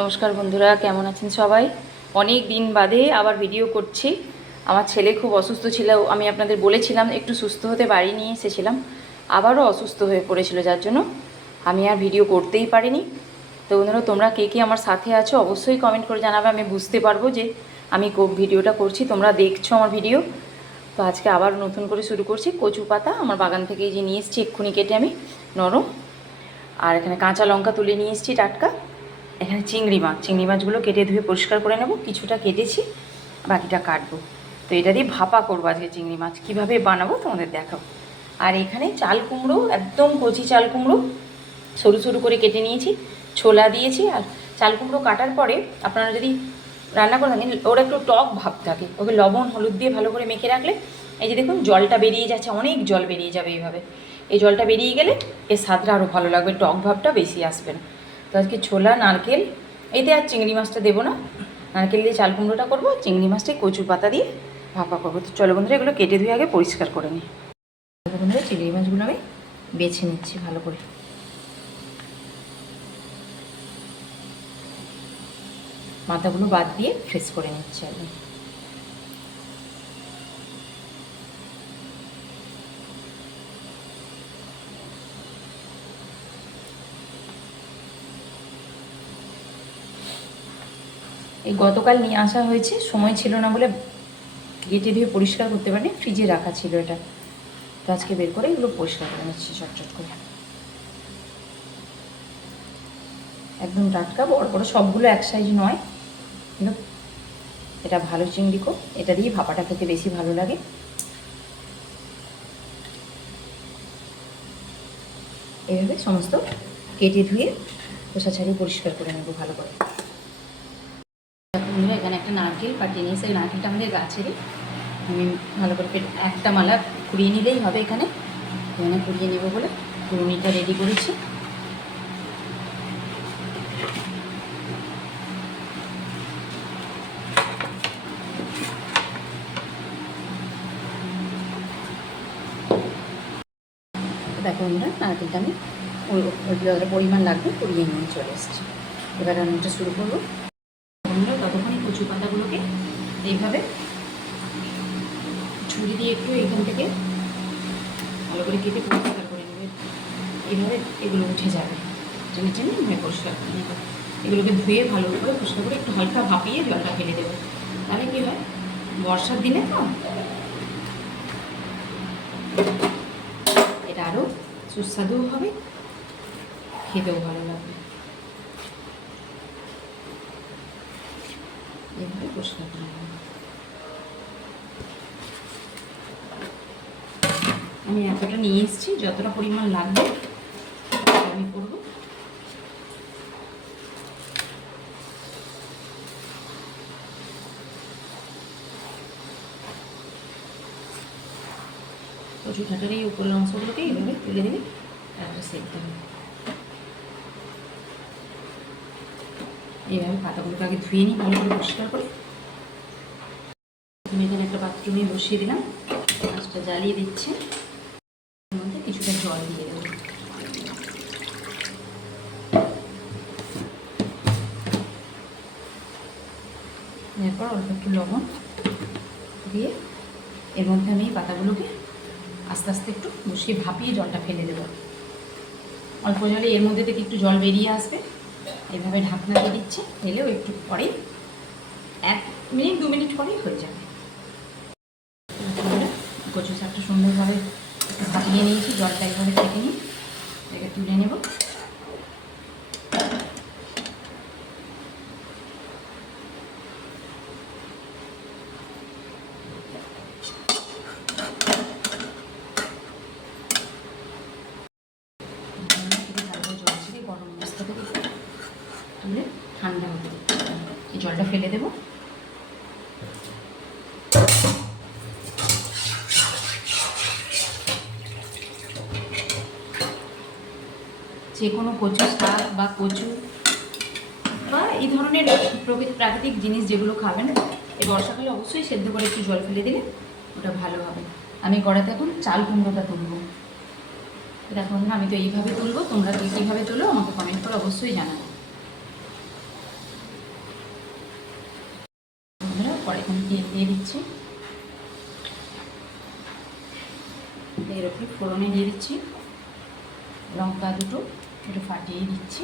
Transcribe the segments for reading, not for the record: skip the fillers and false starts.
নমস্কার বন্ধুরা, কেমন আছেন সবাই? অনেক দিন বাদে আবার ভিডিও করছি। আমার ছেলে খুব অসুস্থ ছিল, আমি আপনাদের বলেছিলাম একটু সুস্থ হতে বাড়ি নিয়ে এসেছিলাম, আবারও অসুস্থ হয়ে পড়েছিল, যার জন্য আমি আর ভিডিও করতেই পারিনি। তো বন্ধুরা, তোমরা কে কে আমার সাথে আছো অবশ্যই কমেন্ট করে জানাবে, আমি বুঝতে পারবো যে আমি ভিডিওটা করছি, তোমরা দেখছো আমার ভিডিও। তো আজকে আবার নতুন করে শুরু করছি। কচু পাতা আমার বাগান থেকে যে নিয়ে এসেছি এক্ষুনি কেটে আমি, নরম। আর এখানে কাঁচা লঙ্কা তুলে নিয়ে এসেছি টাটকা। এখানে চিংড়ি মাছগুলো কেটে ধুয়ে পরিষ্কার করে নেব, কিছুটা কেটেছি, বাকিটা কাটবো। তো এটা দিয়ে ভাপা করবো আজকে চিংড়ি মাছ, কীভাবে বানাবো তোমাদের দেখাবো। আর এখানে চাল কুমড়ো, একদম কচি চাল কুমড়ো সরু সরু করে কেটে নিয়েছি, ছোলা দিয়েছি। আর চাল কুমড়ো কাটার পরে আপনারা যদি রান্না করে থাকেন, ওরা একটু টক ভাব থাকে, ওকে লবণ হলুদ দিয়ে ভালো করে মেখে রাখলে, এই যে দেখুন জলটা বেরিয়ে যাচ্ছে, অনেক জল বেরিয়ে যাবে এইভাবে। এই জলটা বেরিয়ে গেলে এর স্বাদটা আরও ভালো লাগবে, টক ভাবটা বেশি আসবে না। তো আজকে ছোলা, নারকেল, এতে আর চিংড়ি মাছটা দেবো না, নারকেল দিয়ে চাল কুমড়োটা করবো, চিংড়ি মাছটাই কচু পাতা দিয়ে ভাপা করবো। তো চলো বন্ধুরা, এগুলো কেটে ধুয়ে আগে পরিষ্কার করে নিই। বন্ধুরা, চিংড়ি মাছগুলো আমি বেছে নিচ্ছি ভালো করে। মাথাগুলো বাদ দিয়ে ফ্রেশ করে নিচ্ছি আগে। এই গতকাল নিয়ে আসা হয়েছে, সময় ছিল না বলে কেটে ধুয়ে পরিষ্কার করতে পারিনি, ফ্রিজে রাখা ছিল এটা। তো আজকে বের করে এগুলো পরিষ্কার করে নিচ্ছি চটচট করে। একদম টাটকা, বড় বড় সবগুলো এক সাইজ নয়, কিন্তু এটা ভালো চিংড়ি কো, এটা দিয়ে ভাপাটা খেতে বেশি ভালো লাগে। এভাবে সমস্ত কেটে ধুয়ে খোসা ছাড়িয়ে পরিষ্কার করে নেব ভালো করে। এখানে একটা নারকেল কাটিয়ে নিয়েছি, এই নারকেলটা আমাদের গাছেরই, আমি ভালো করে একটা মালা কুড়িয়ে নিলেই হবে। এখানে কুড়িয়ে নেব বলে কুড়ুনিটা রেডি করেছি। দেখো বন্ধুরা, নারকেলটা আমি পরিমাণ লাগবে কুড়িয়ে নিয়ে চলে এসেছি। এবার রান্নাটা শুরু করবো। বন্ধুরা, ততক্ষণই কচু পাতাগুলোকে এইভাবে ছুরি দিয়ে একটু এখান থেকে ভালো করে কেটে পরিষ্কার করে নেবে। এইভাবে এগুলো উঠে যাবে, টেনে টেনে আমি পরিষ্কার করে নেব। এগুলোকে ধুয়ে ভালো করে পরিষ্কার করে একটু হালকা ভাপিয়ে জলটা ফেলে দেবো। তাহলে কী হয়, বর্ষার দিনে তো এটা আরও সুস্বাদুও হবে, খেতেও ভালো লাগবে। এভাবে পরিষ্কার করে নেব। আমি এতটা নিয়ে এসেছি, যতটা পরিমাণ লাগবে আমি করবো। কচু ঠাটার এই উপরের অংশগুলোকে এইভাবে তুলে দেবে, তারপরে সেদ্ধ হবে। এইভাবে পাতাগুলোকে আগে ধুয়ে নিই ভালো করে পরিষ্কার করে। আমি এখানে একটা বাথরুমে বসিয়ে দিলাম, মাছটা জ্বালিয়ে দিচ্ছে, এর মধ্যে কিছুটা জল দিয়ে দেবো। এরপর অল্প একটু লবণ দিয়ে এর মধ্যে আমি এই পাতাগুলোকে আস্তে আস্তে একটু বসিয়ে ভাপিয়ে জলটা ফেলে দেবো। অল্প জলে এর মধ্যে থেকে একটু জল বেরিয়ে আসবে, এভাবে ঢাকনা দিয়ে দিচ্ছে, ফেলেও একটু পরেই 1 মিনিট 2 মিনিট পরেই হয়ে যাবে। কচু শাকটা সুন্দরভাবে ভাপিয়ে নিয়েছি, জলটা এইভাবে কেটে নিয়ে এটাকে তুলে নেব। জল ছেড়ে গরম অবস্থা থেকে তুলে ঠান্ডা হতে এই জলটা ফেলে দেবো। যে কোনো কচু শাক বা কচু বা এই ধরনের প্রাকৃতিক জিনিস যেগুলো খাবেন, এই বর্ষাকালে অবশ্যই সেদ্ধ করে একটু জল ফেলে দিলে ওটা ভালো হবে। আমি কড়াতে এখন চাল কুমড়োটা তুলবো। দেখুন না, আমি তো এইভাবে তুলবো, তোমরা তো কীভাবে তুলো আমাকে কমেন্ট করে অবশ্যই জানাবে। কড়াইখানে তেল দিয়ে দিচ্ছি, এর উপরে ফোড়নে দিয়ে দিচ্ছি লঙ্কা দুটো একটু ফাটিয়ে দিচ্ছি,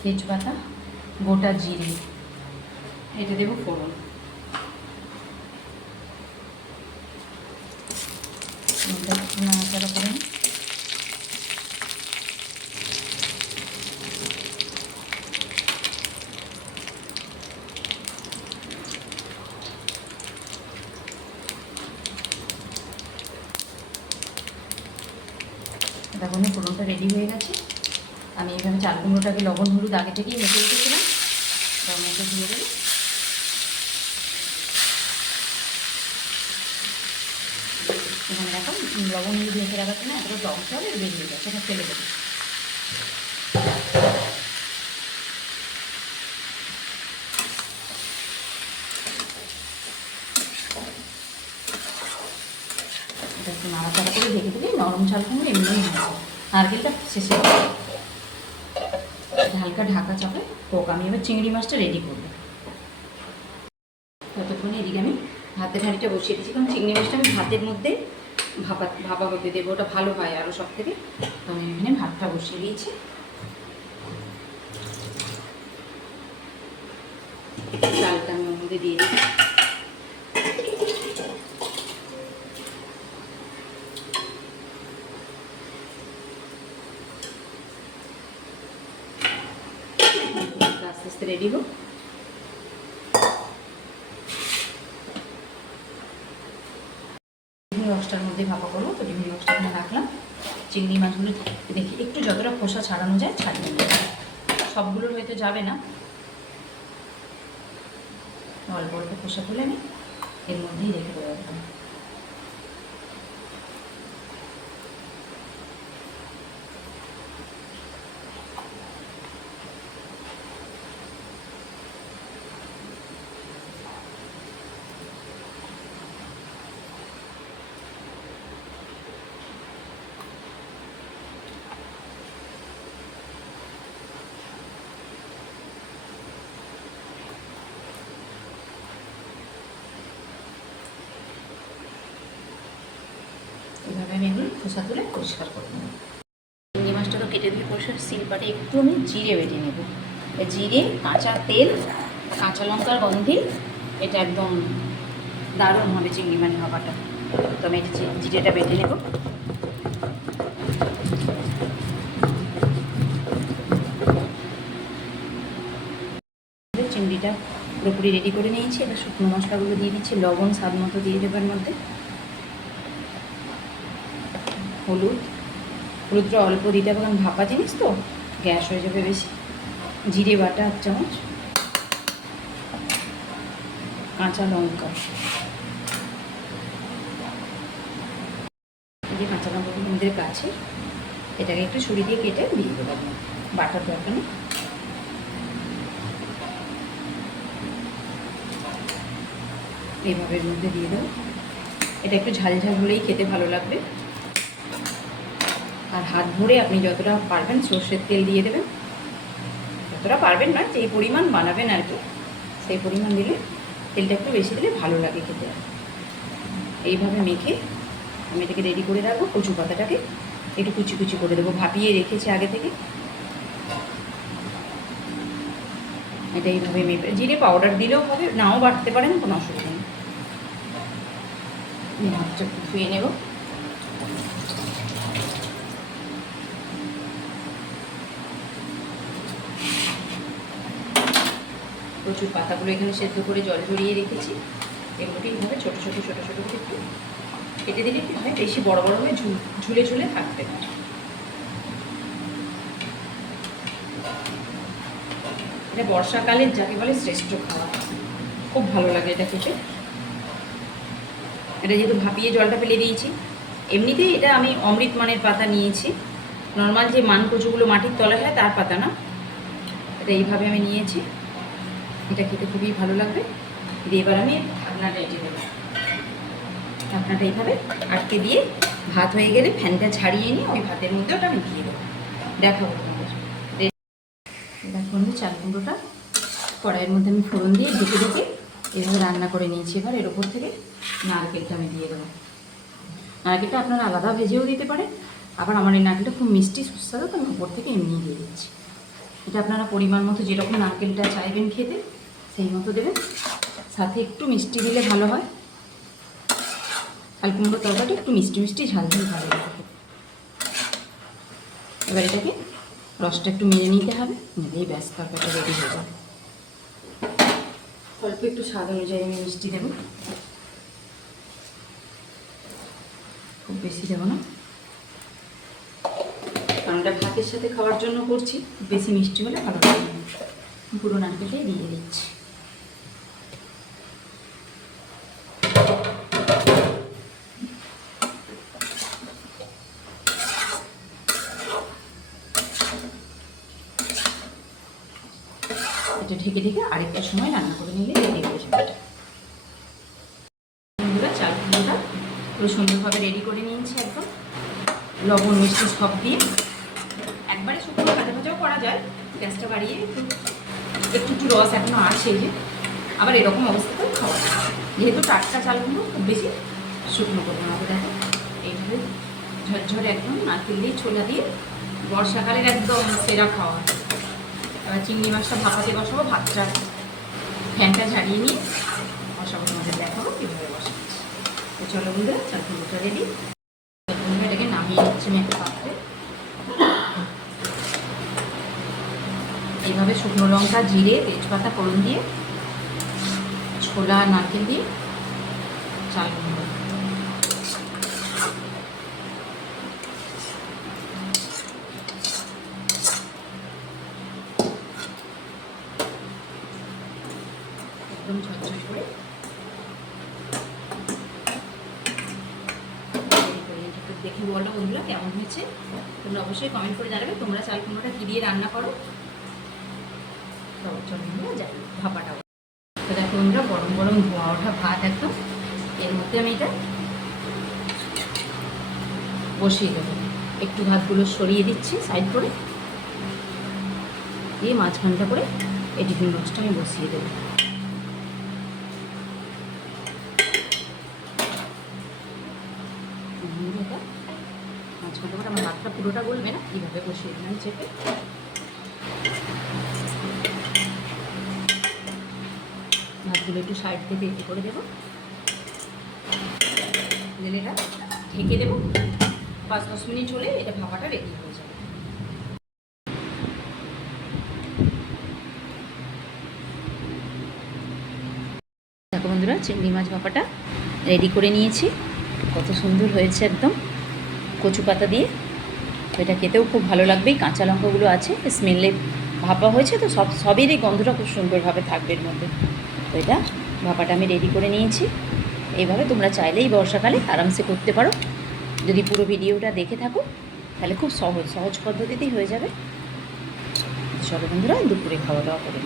তেজপাতা, গোটা জিরে, এটা দেবো ফোড়ন। নাড়াচাড়া করে নিই। দেখুন ফোড়নটা রেডি হয়ে গেছে। আমি এইভাবে চাল কুমড়োটাকে লবণ হলুদ আগে থেকেই মেখে রেখেছিলাম, টমেটো দিয়ে দেবো। এখানে এখন লবণ হলুদ মেখে রাখার জন্য এতটা টক জল বেরিয়ে গেছে, সেটা ফেলে দেবো। এটা একটু নাড়াচাড়া করে ঢেকে দিলে নরম চাল কুমড়ো এমনি হয়ে যায়। নারকেলটা শেষে হালকা ঢাকা চাপে হোক। আমি এবার চিংড়ি মাছটা রেডি করবো। ততক্ষণে এদিকে আমি ভাতের হাঁড়িটা বসিয়ে দিচ্ছি, কারণ চিংড়ি মাছটা আমি ভাতের মধ্যে ভাপা ভাপে দেবো, ওটা ভালো হয় আরও সব থেকে। তো আমি এখানে ভাতটা বসিয়ে দিয়েছি। চালটা আমি ওর মধ্যে দিয়ে দিচ্ছি। আস্তে আস্তে রেডি হোক। ডিম বক্সটার মধ্যে ভাপা করবো, তো ডিম বক্সটা এখানে রাখলাম। চিংড়ি মাছগুলো দেখি একটু যতটা খোসা ছাড়ানো যায় ছাড়িয়ে নিই। সবগুলোর হয়তো যাবে না, অল্প অল্প খোসা তুলে আমি এর মধ্যেই রেখে দেবো একদম। এভাবে আমি এগুলো খোসা তুলে পরিষ্কার করে নেব। চিংড়ি মাছটা তো কেটে দিয়ে পরিষ্কার, শিলপাটে একটু আমি জিরে বেটে নেব। জিরে, কাঁচা তেল, কাঁচা লঙ্কার গন্ধে এটা একদম দারুণ হবে চিংড়ি মাছ ভাপাটা। তো আমি এটা জিরেটা বেটে নেব। চিংড়িটা পুরোপুরি রেডি করে নিয়েছি। এটা শুকনো মশলাগুলো দিয়ে দিচ্ছি, লবণ স্বাদ মতো দিয়ে দেবার মধ্যে, হলুদটা অল্প দিতে হবে, কারণ ভাপা জিনিস তো গ্যাস হয়ে যাবে বেশি। জিরে বাটা 1 চামচ, কাঁচা লঙ্কা, এই কাঁচা লঙ্কাগুলো আমাদের কাছে, এটাকে একটু ছুরি দিয়ে কেটে দিয়ে দেবো, বাটার দরকার নেই। এইভাবে এর মধ্যে দিয়ে দেবো। এটা একটু ঝাল ঝাল হলেই খেতে ভালো লাগবে। আর হাত ভরে আপনি যতটা পারবেন সর্ষের তেল দিয়ে দেবেন। যতটা পারবেন না, যেই পরিমাণ বানাবেন আর কি সেই পরিমাণ দিলে, তেলটা একটু বেশি দিলে ভালো লাগে খেতে। এইভাবে মেখে আমি এটাকে রেডি করে রাখবো। কচু পাতাটাকে একটু কুচি কুচি করে দেবো, ভাপিয়ে রেখেছি আগে থেকে। এটা এইভাবে মেপে, জিরে পাউডার দিলেও হবে, নাও বাটতে পারেন, কোনো অসুবিধা নেই। ভাতটা ধুয়ে নেব। প্রচুর পাতাগুলো এখানে সেদ্ধ করে জল ঝরিয়ে রেখেছি। এগুলোকে এইভাবে ছোটো ছোটো ছোটো ছোটো করে একটু কেটে দিলে কি হয়, বেশি বড় বড় হয়ে ঝুলে ঝুলে থাকবে না। এটা বর্ষাকালের যাকে বলে শ্রেষ্ঠ খাওয়া, খুব ভালো লাগে এটা খেতে। এটা যেহেতু ভাপিয়ে জলটা ফেলে দিয়েছি, এমনিতেই এটা আমি অমৃত মানের পাতা নিয়েছি, নর্মাল যে মান কচুগুলো মাটির তলায় হয় তার পাতা না। এটা এইভাবে আমি নিয়েছি, এটা খেতে খুবই ভালো লাগবে। দিয়ে এবার আমি ঢাকনাটা এঁটে দেবো। ঢাকনাটা এইভাবে আটকে দিয়ে ভাত হয়ে গেলে ফ্যানটা ছাড়িয়ে নিয়ে ওই ভাতের মধ্যে ওটা আমি দিয়ে দেবো। দেখাবো তোমাদের। দেখুন চাল কুমড়োটা কড়াইয়ের মধ্যে আমি ফোড়ন দিয়ে ঢেকে ঢেকে এভাবে রান্না করে নিয়েছি। এবার এর ওপর থেকে নারকেলটা আমি দিয়ে দেবো। নারকেলটা আপনারা আলাদা ভেজেও দিতে পারেন, আবার আমার এই নারকেলটা খুব মিষ্টি সুস্বাদু, তো আমি উপর থেকে এমনি দিয়ে দিচ্ছি। এটা আপনারা পরিমাণ মতো যেরকম নারকেলটা চাইবেন খেতে সেই মতো দেবেন, সাথে একটু মিষ্টি দিলে ভালো হয়। চাল কুমড়োর তরকারিটা একটু মিষ্টি মিষ্টি ঝাল ঝাল ভালো লাগে। এবার এটাকে রসটা একটু মেরে নিতে হবে, নিলেই ব্যাস তরকারিটা রেডি হয়ে যাবে। অল্প একটু স্বাদ অনুযায়ী আমি মিষ্টি দেবো, খুব বেশি দেবো না, কারণ এটা ভাতের সাথে খাওয়ার জন্য করছি। বেশি মিষ্টি হলে ভালো লাগে না। পুরো নারকেলটাই দিয়ে দিচ্ছি। এটা ঢেকে ঢেকে আরেকটা সময় রান্না করে নিলে রেডি হয়ে যাবে। বন্ধুরা, চাল কুমড়োটা পুরো সুন্দরভাবে রেডি করে নিয়েছি, একদম লবণ মিষ্টি সব দিয়ে। একবারে শুকনো ভাজা ভাজাও করা যায়, গ্যাসটা বাড়িয়ে একটু একটু রস এখনো আছে, যে আবার এরকম অবস্থাতেও খাওয়া যায়। যেহেতু টাটকা চাল কুমড়ো খুব বেশি শুকনো করতে হবে। দেখো এইভাবে ঝরঝরে একদম নারকেল দিয়ে ছোলা দিয়ে বর্ষাকালের একদম সেরা খাওয়া। এবার চিংড়ি মাছটা ভাপাতে বসাবো, ভাতটা ফ্যানটা ঝাড়িয়ে নিয়ে বসাবো, তোমাদের দেখাবো কীভাবে বসাচ্ছি। তো চলো বন্ধুরা, চাল কুমড়োটা রেডি। এটাকে নামিয়ে নিচ্ছি আমি একটা পাত্রে। এইভাবে শুকনো লঙ্কা, জিরে, তেজপাতা, ফোড়ন দিয়ে ছোলা নারকেল দিয়ে চাল কুমড়ো। একদম ঝরঝর করে দেখে বলো বন্ধুরা কেমন হয়েছে। তোমরা অবশ্যই কমেন্ট করে জানাবে তোমরা চাল কুমড়োটা কী দিয়ে রান্না করো। চলো বন্ধুরা যাই ভাপাটা। তো দেখো বন্ধুরা, গরম গরম ধোয়া ওঠা ভাত একদম, এর মধ্যে আমি এটা বসিয়ে দেবো। একটু ভাতগুলো সরিয়ে দিচ্ছি সাইড করে, দিয়ে মাঝখানটা করে এই টিফিন বক্সটা আমি বসিয়ে দেবো। মাঝখানটা করে আমার ভাতটা পুরোটা গলবে না, কীভাবে বসিয়ে দিলাম চেপে। ভাতগুলো একটু সাইড থেকে একটু করে দেবো, দিলে এটা ঢেকে দেবো। 5-10 মিনিট হলে এটা ভাপাটা রেডি হয়ে যাবে। দেখো বন্ধুরা, চিংড়ি মাছ ভাপাটা রেডি করে নিয়েছি। কত সুন্দর হয়েছে একদম কচু পাতা দিয়ে। তো এটা খেতেও খুব ভালো লাগবে। কাঁচা লঙ্কাগুলো আছে, স্মেলে ভাপা হয়েছে, তো সবেরই গন্ধটা খুব সুন্দরভাবে থাকবে এর মধ্যে। তো এটা ভাপাটা আমি রেডি করে নিয়েছি। এইভাবে তোমরা চাইলেই বর্ষাকালে আরামসে করতে পারো। যদি পুরো ভিডিওটা দেখে থাকো তাহলে খুব সহজ পদ্ধতিতেই হয়ে যাবে। চলো বন্ধুরা, দুপুরে খাওয়া দাওয়া করে।